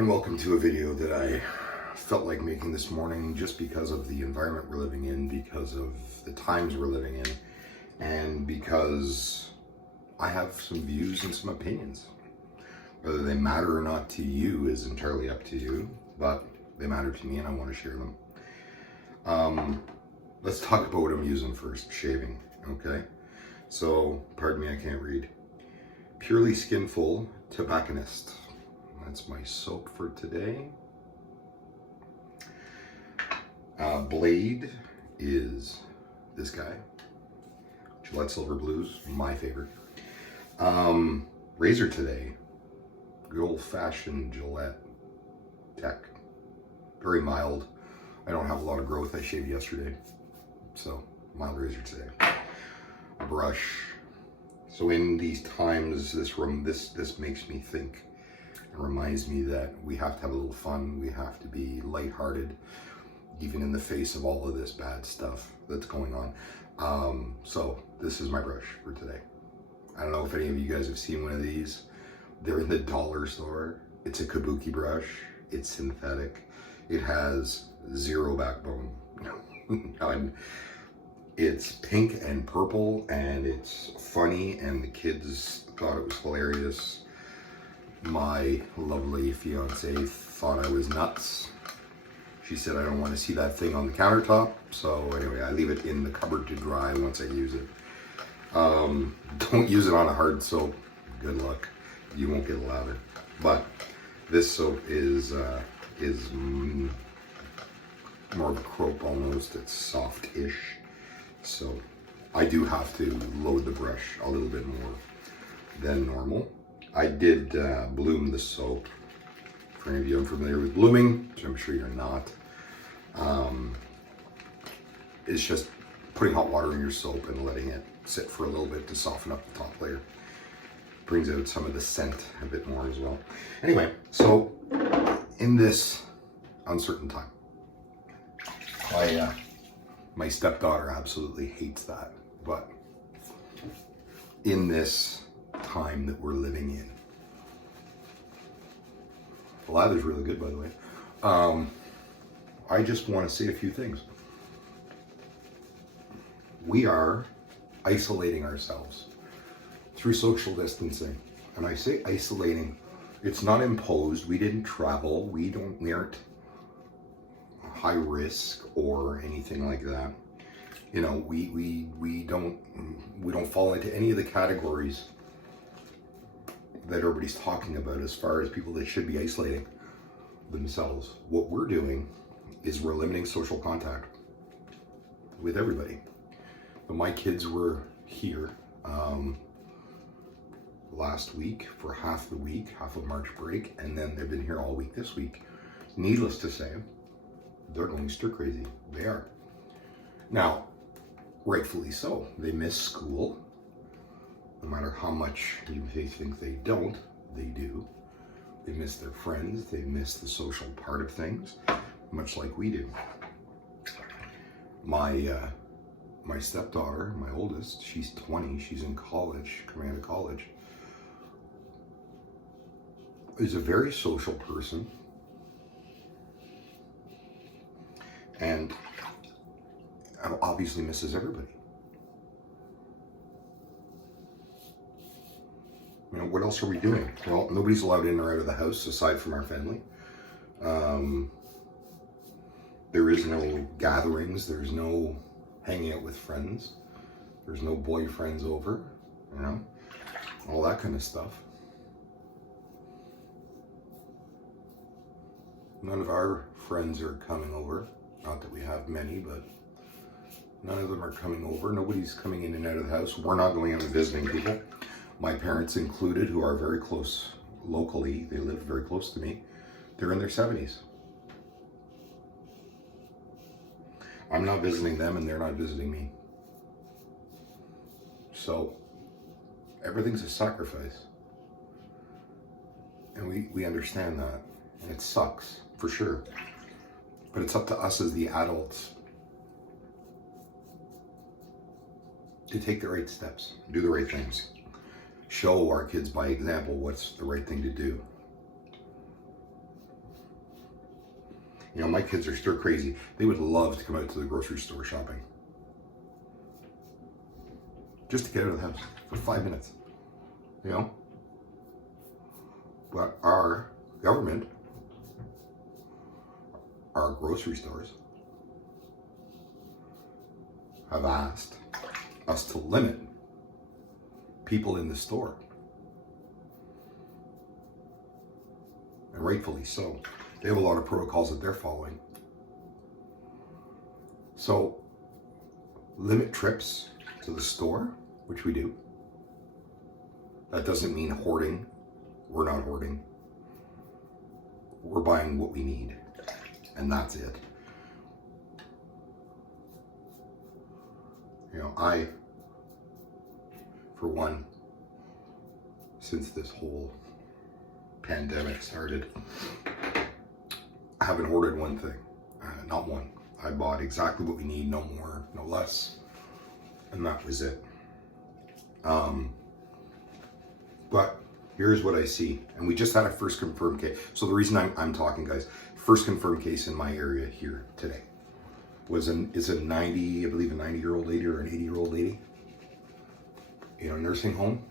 And welcome to a video that I felt like making this morning just because of the environment we're living in, because of the times we're living in, and because I have some views and some opinions. Whether they matter or not to you is entirely up to you, but they matter to me and I want to share them. Let's talk about what I'm using first, shaving, okay? So, pardon me, I can't read. Purely Skinful Tobacconist. That's my soap for today. Blade is this guy. Gillette Silver Blues, my favorite. Razor today, good old-fashioned Gillette Tech. Very mild. I don't have a lot of growth. I shaved yesterday, so mild razor today. A brush. So in these times, this makes me think. It reminds me that we have to have a little fun. We have to be lighthearted, even in the face of all of this bad stuff that's going on. So this is my brush for today. I don't know if any of you guys have seen one of these. They're in the dollar store. It's a kabuki brush. It's synthetic. It has zero backbone. And it's pink and purple, and it's funny, and the kids thought it was hilarious. My lovely fiance thought I was nuts. She said I don't want to see that thing on the countertop. So anyway, I leave it in the cupboard to dry once I use it. Don't use it on a hard soap. Good luck. You won't get lather. But this soap is more of a crope almost. It's soft-ish. So I do have to load the brush a little bit more than normal. I did bloom the soap. For any of you unfamiliar with blooming, which I'm sure you're not, it's just putting hot water in your soap and letting it sit for a little bit to soften up the top layer. Brings out some of the scent a bit more as well. Anyway, so in this uncertain time, my stepdaughter absolutely hates that, but in this time that we're living in, the lather's really good, by the way. I just want to say a few things. We are isolating ourselves through social distancing. And I say isolating, it's not imposed. We didn't travel. We aren't high risk or anything like that. You know, we don't fall into any of the categories that everybody's talking about as far as people that should be isolating themselves. What we're doing is we're limiting social contact with everybody. But my kids were here last week for half the week, half of March break, and then they've been here all week this week. Needless to say, they're going stir crazy. They are. Now, rightfully so. They miss school. No matter how much you may think they don't, they do. They miss their friends. They miss the social part of things, much like we do. My stepdaughter, my oldest, she's 20. She's in college, coming out of college. Is a very social person. And obviously misses everybody. You know, what else are we doing? Well, nobody's allowed in or out of the house aside from our family. There is no gatherings. There's no hanging out with friends. There's no boyfriends over, you know, all that kind of stuff. None of our friends are coming over. Not that we have many, but none of them are coming over. Nobody's coming in and out of the house. We're not going out and visiting people. My parents included, who are very close locally, they live very close to me, they're in their 70s. I'm not visiting them and they're not visiting me. So everything's a sacrifice. And we understand that. And it sucks, for sure. But it's up to us as the adults to take the right steps, do the right things. Show our kids by example what's the right thing to do. You know, my kids are stir crazy. They would love to come out to the grocery store shopping. Just to get out of the house for 5 minutes. You know? But our government, our grocery stores, have asked us to limit people in the store. And rightfully so. They have a lot of protocols that they're following. So, limit trips to the store, which we do. That doesn't mean hoarding. We're not hoarding. We're buying what we need. And that's it. You know, I, for one, since this whole pandemic started, I haven't ordered one thing. Not one. I bought exactly what we need, no more, no less. And that was it. But here's what I see. And we just had a first confirmed case. So the reason I'm talking, guys, first confirmed case in my area here today is a 90, I believe a 90-year-old lady or an 80-year-old lady in a nursing home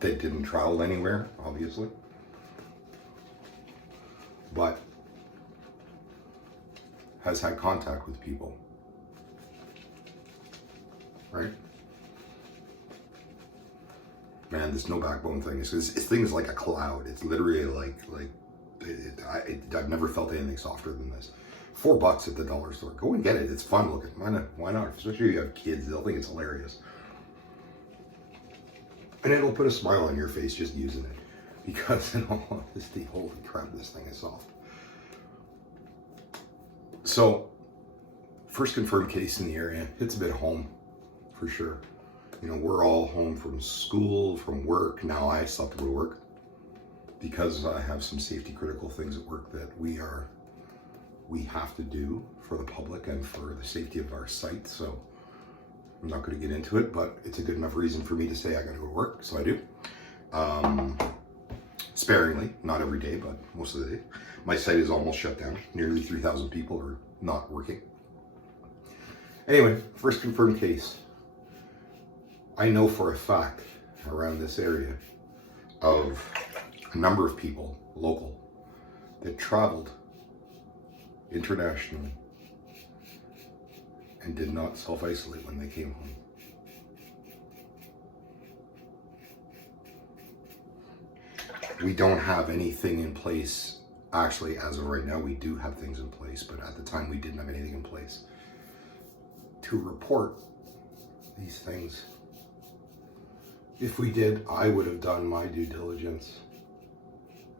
that didn't travel anywhere, obviously. But has had contact with people, right? Man, this no backbone thing this thing is like a cloud. It's literally I've never felt anything softer than this. $4 at the dollar store. Go and get it. It's fun looking. Why not? Especially if you have kids, they'll think it's hilarious. And it'll put a smile on your face just using it. Because in all honesty, holy crap, this thing is soft. So, first confirmed case in the area. It's a bit home, for sure. You know, we're all home from school, from work. Now I still have to go to work because I have some safety critical things at work that we have to do for the public and for the safety of our site. So I'm not going to get into it, but it's a good enough reason for me to say I got to go to work. So I do. Sparingly, not every day, but most of the day. My site is almost shut down. Nearly 3,000 people are not working. Anyway, first confirmed case. I know for a fact around this area of a number of people, local, that traveled internationally and did not self-isolate when they came home. We don't have anything in place. Actually, as of right now, we do have things in place, but at the time we didn't have anything in place to report these things. If we did, I would have done my due diligence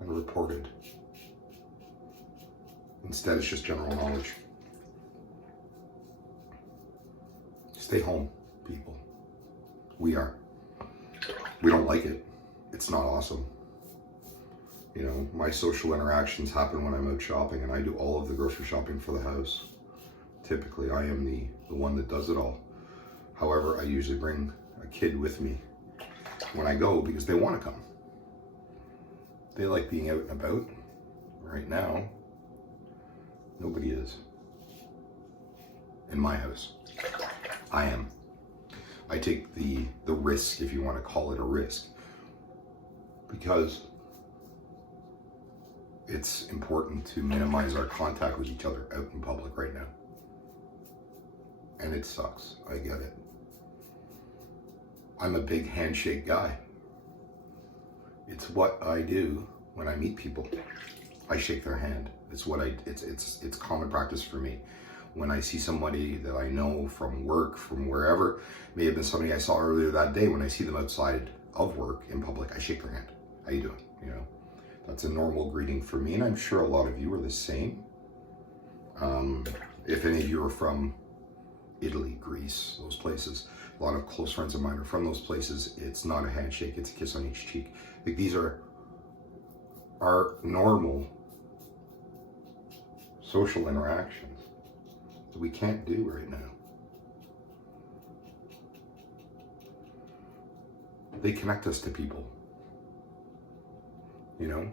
and reported. Instead, it's just general knowledge. Stay home, people. We don't like it. It's not awesome. You know, my social interactions happen when I'm out shopping, and I do all of the grocery shopping for the house. Typically, I am the one that does it all. However, I usually bring a kid with me when I go because they want to come. They like being out and about. Right now, nobody is. In my house. I am. I take the risk, if you want to call it a risk, because it's important to minimize our contact with each other out in public right now. And it sucks. I get it. I'm a big handshake guy. It's what I do when I meet people. I shake their hand. It's common practice for me. When I see somebody that I know from work, from wherever, may have been somebody I saw earlier that day, when I see them outside of work in public, I shake their hand. How you doing? You know, that's a normal greeting for me, and I'm sure a lot of you are the same. If any of you are from Italy, Greece, those places, a lot of close friends of mine are from those places. It's not a handshake, it's a kiss on each cheek. Like, these are our normal social interactions that we can't do right now. They connect us to people, you know?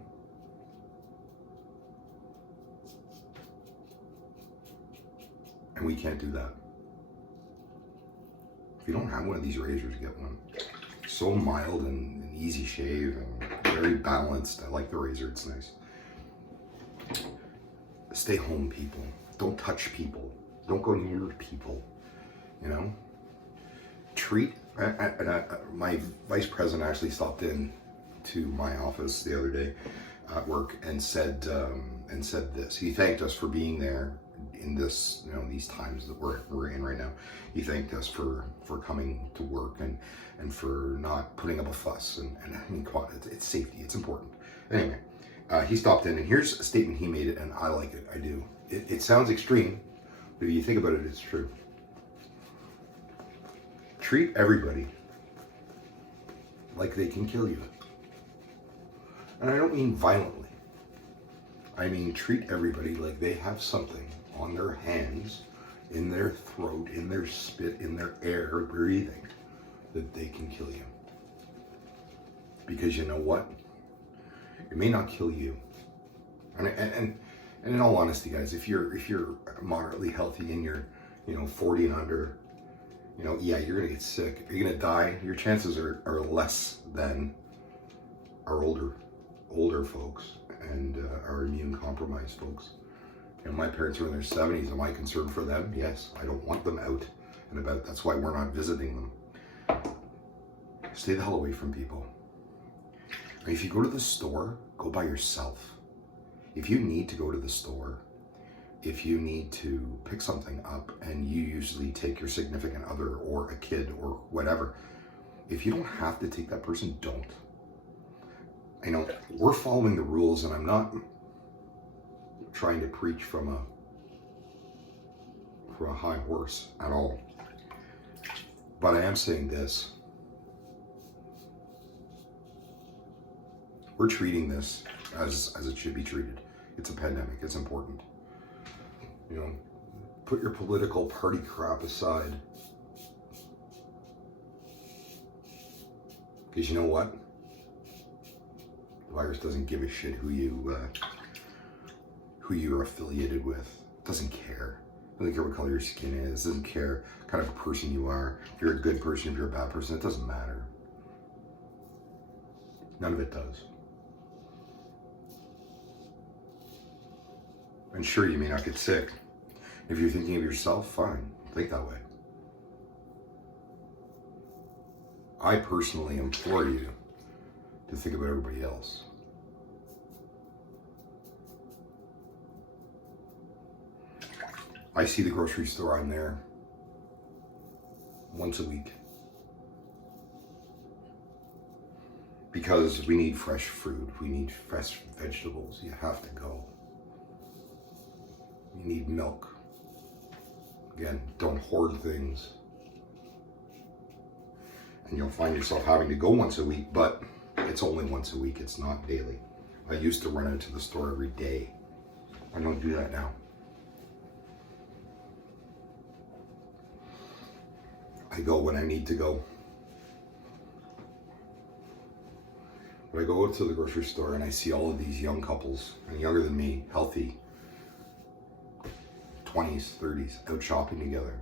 And we can't do that. If you don't have one of these razors, get one. So mild and easy shave and very balanced. I like the razor, it's nice. Stay home, people. Don't touch people. Don't go near people, you know? My vice president actually stopped in to my office the other day at work and said this. He thanked us for being there in this, you know, these times that we're in right now. He thanked us for coming to work and for not putting up a fuss. And I mean, it's safety. It's important. Anyway, he stopped in, and here's a statement he made, and I like it. I do. It sounds extreme, but if you think about it, it's true. Treat everybody like they can kill you. And I don't mean violently. I mean, treat everybody like they have something on their hands, in their throat, in their spit, in their air breathing, that they can kill you. Because you know what? It may not kill you. And in all honesty, guys, if you're moderately healthy and you're, 40 and under, yeah, you're gonna get sick. You're gonna die. Your chances are less than our older folks and our immune compromised folks. My parents are in their 70s. Am I concerned for them? Yes. I don't want them out and about. That's why we're not visiting them. Stay the hell away from people. And if you go to the store, go by yourself. If you need to go to the store, if you need to pick something up, and you usually take your significant other or a kid or whatever, if you don't have to take that person, don't. I know we're following the rules, and I'm not trying to preach from a high horse at all. But I am saying this. We're treating this as it should be treated. It's a pandemic. It's important. Put your political party crap aside. Because you know what? The virus doesn't give a shit who you're affiliated with. It doesn't care. It doesn't care what color your skin is. It doesn't care what kind of a person you are. If you're a good person, if you're a bad person, it doesn't matter. None of it does. And sure, you may not get sick. If you're thinking of yourself, fine. Think that way. I personally implore you to think about everybody else. I see the grocery store, I'm there once a week. Because we need fresh fruit, we need fresh vegetables. You have to go. You need milk. Again, don't hoard things. And you'll find yourself having to go once a week, but it's only once a week, it's not daily. I used to run into the store every day. I don't do that now. I go when I need to go. But I go to the grocery store and I see all of these young couples, and younger than me, healthy, 20s, 30s, out shopping together.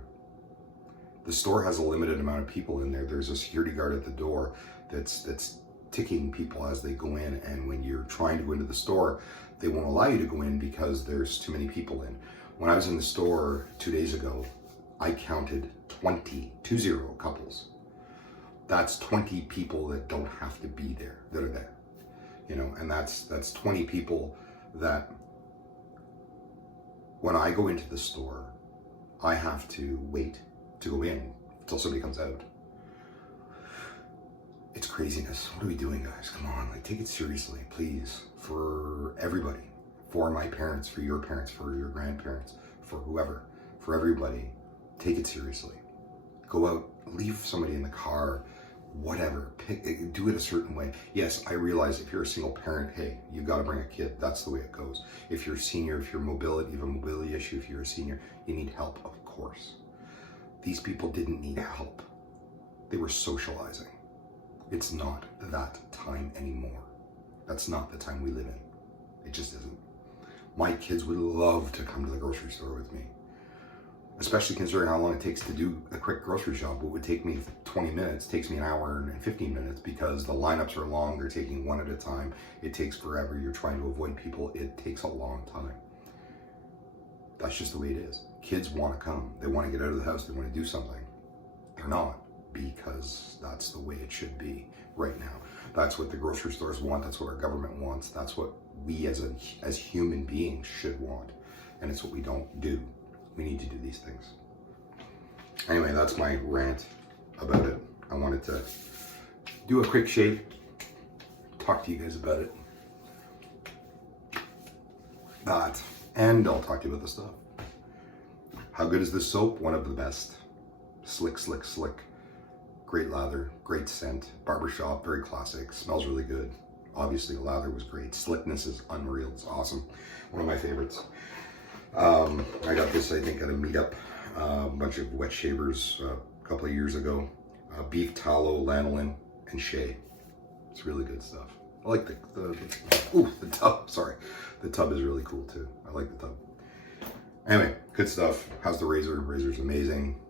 The store has a limited amount of people in there. There's a security guard at the door that's ticking people as they go in, and when you're trying to go into the store, they won't allow you to go in because there's too many people in. When I was in the store 2 days ago, I counted 20 couples. That's 20 people that don't have to be there, that are there. And that's 20 people that when I go into the store, I have to wait to go in until somebody comes out. It's craziness. What are we doing, guys? Come on, take it seriously, please. For everybody. For my parents, for your parents, for your grandparents, for whoever, for everybody. Take it seriously. Go out, leave somebody in the car, whatever. Do it a certain way. Yes, I realize if you're a single parent, hey, you got to bring a kid. That's the way it goes. If you're a senior, if you're you have a mobility issue, if you're a senior, you need help, of course. These people didn't need help. They were socializing. It's not that time anymore. That's not the time we live in. It just isn't. My kids would love to come to the grocery store with me. especially considering how long it takes to do a quick grocery shop. What would take me 20 minutes takes me an hour and 15 minutes because the lineups are long. They're taking one at a time. It takes forever. You're trying to avoid people. It takes a long time. That's just the way it is. Kids want to come. They want to get out of the house. They want to do something. They're not, because that's the way it should be right now. That's what the grocery stores want. That's what our government wants. That's what we as human beings should want. And it's what we don't do. We need to do these things. Anyway, that's my rant about it. I wanted to do a quick shave, talk to you guys about it. That, and I'll talk to you about the stuff. How good is this soap? One of the best. Slick, slick, slick. Great lather, great scent. Barbershop, very classic. Smells really good. Obviously, the lather was great. Slickness is unreal. It's awesome. One of my favorites. I got this, I think, at a meetup. A bunch of wet shavers a couple of years ago. Beef tallow, lanolin, and shea. It's really good stuff. I like the tub. Sorry, the tub is really cool too. I like the tub. Anyway, good stuff. How's the razor? Razor's amazing.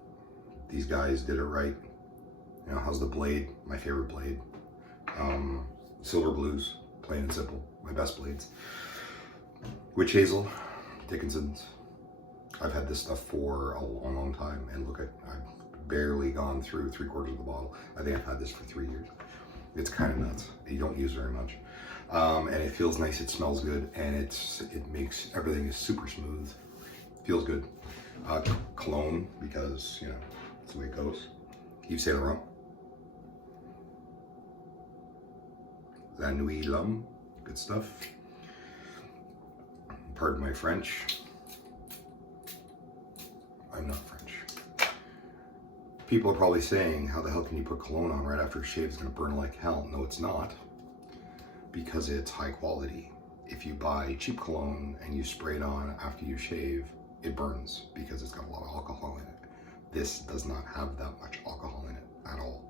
These guys did it right. You know, how's the blade? My favorite blade. Silver Blues, plain and simple. My best blades. Witch Hazel, Dickinson's. I've had this stuff for a long time, and look, I've barely gone through 3/4 of the bottle. I think I've had this for 3 years. It's kind of nuts. You don't use very much, and it feels nice. It smells good, and it makes everything is super smooth. Feels good. Cologne, because you know that's the way it goes. Yves Saint Laurent. La Nuit L'Homme, good stuff. Pardon my French. I'm not French. People are probably saying, how the hell can you put cologne on right after a shave? It's gonna burn like hell. No, it's not, because it's high quality. If you buy cheap cologne and you spray it on after you shave, it burns because it's got a lot of alcohol in it. This does not have that much alcohol in it at all.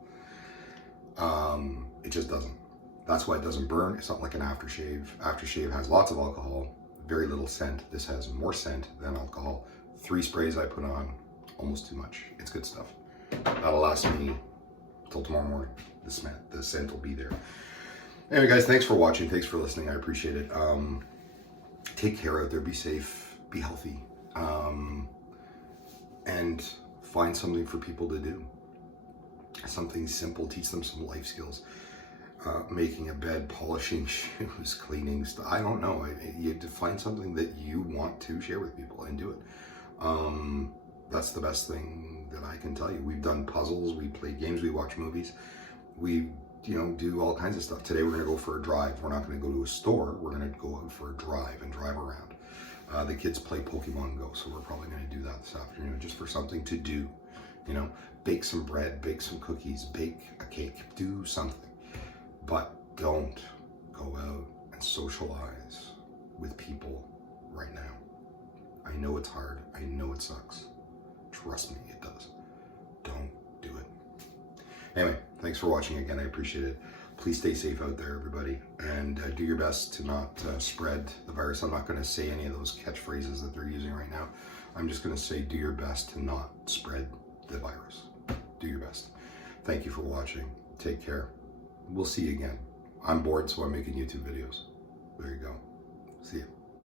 It just doesn't. That's why it doesn't burn. It's not like an aftershave. Aftershave has lots of alcohol, very little scent. This has more scent than alcohol. 3 sprays I put on, almost too much. It's good stuff. That'll last me till tomorrow morning. The scent will be there. Anyway, guys, thanks for watching. Thanks for listening. I appreciate it. Take care out there. Be safe. Be healthy. And find something for people to do. Something simple. Teach them some life skills. Making a bed, polishing shoes, cleaning stuff. I don't know. You have to find something that you want to share with people and do it. That's the best thing that I can tell you. We've done puzzles, we play games, we watch movies, we do all kinds of stuff. Today we're gonna go for a drive. We're not gonna go to a store, we're gonna go out for a drive and drive around. The kids play Pokemon Go, so we're probably gonna do that this afternoon, just for something to do. Bake some bread, bake some cookies, bake a cake, do something. But don't go out and socialize with people right now. I know it's hard. I know it sucks. Trust me, it does. Don't do it. Anyway, thanks for watching again. I appreciate it. Please stay safe out there, everybody. And do your best to not spread the virus. I'm not going to say any of those catchphrases that they're using right now. I'm just going to say do your best to not spread the virus. Do your best. Thank you for watching. Take care. We'll see you again. I'm bored, so I'm making YouTube videos. There you go. See you.